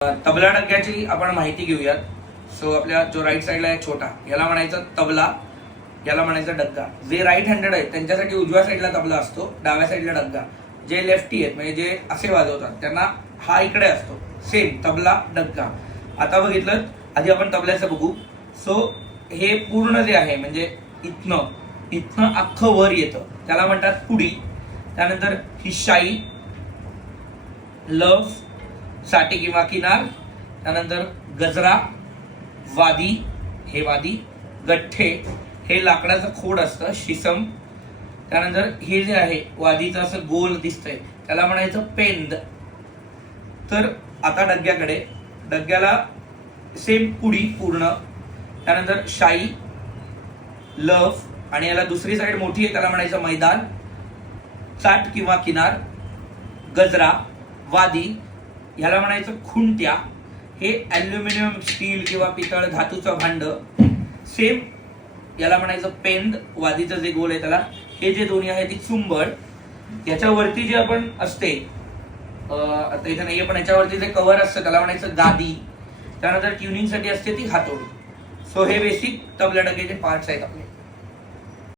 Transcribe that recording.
तबला डग्ग्याची आपण माहिती घेऊयात. सो आपल्या जो राईट साईडला आहे छोटा, याला म्हणायचं तबला, याला म्हणायचं डग्गा. जे राईट हँडेड आहेत त्यांच्यासाठी उजव्या साईडला तबला असतो, डाव्या साईडला डग्गा. जे लेफ्टी आहेत म्हणजे जे असे वाजवतात त्यांना हा इकडे असतो. सेम तबला डग्गा. आता बघितलं, आधी आपण तबल्याचं बघू. सो हे पूर्ण जे आहे म्हणजे इथनं अख्खं वर येतं, त्याला म्हणतात पुडी. त्यानंतर ही शाई, लव साठी किंवा किनार, त्यानंतर गजरा, वादी, हे वादी, गठ्ठे, हे लाकडाचं खोड असतं, शिसम. त्यानंतर हे जे आहे वादीचं असं गोल दिसतंय त्याला म्हणायचं पेंद. तर आता डग्ग्याला सेम पुडी पूर्ण, त्यानंतर शाई, लव, आणि याला दुसरी साईड मोठी आहे त्याला म्हणायचं मैदान, चाट किंवा किनार, गजरा, वादी, ह्याला म्हणायचं खुंट्या. हे ॲल्युमिनियम, स्टील किंवा पितळ धातूचं भांड. सेम याला म्हणायचं पेंद, वादीचं जे गोल आहे त्याला. हे जे दोन्ही आहे ती चुंबड. याच्यावरती जे आपण असते, आता इथे नाहीये पण याच्यावरती जे कव्हर असतं त्याला म्हणायचं गादी. त्यानंतर ट्युनिंग साठी असते ती हातोडी. सो हे बेसिक तबला डग्याचे पार्ट्स आहेत आपले.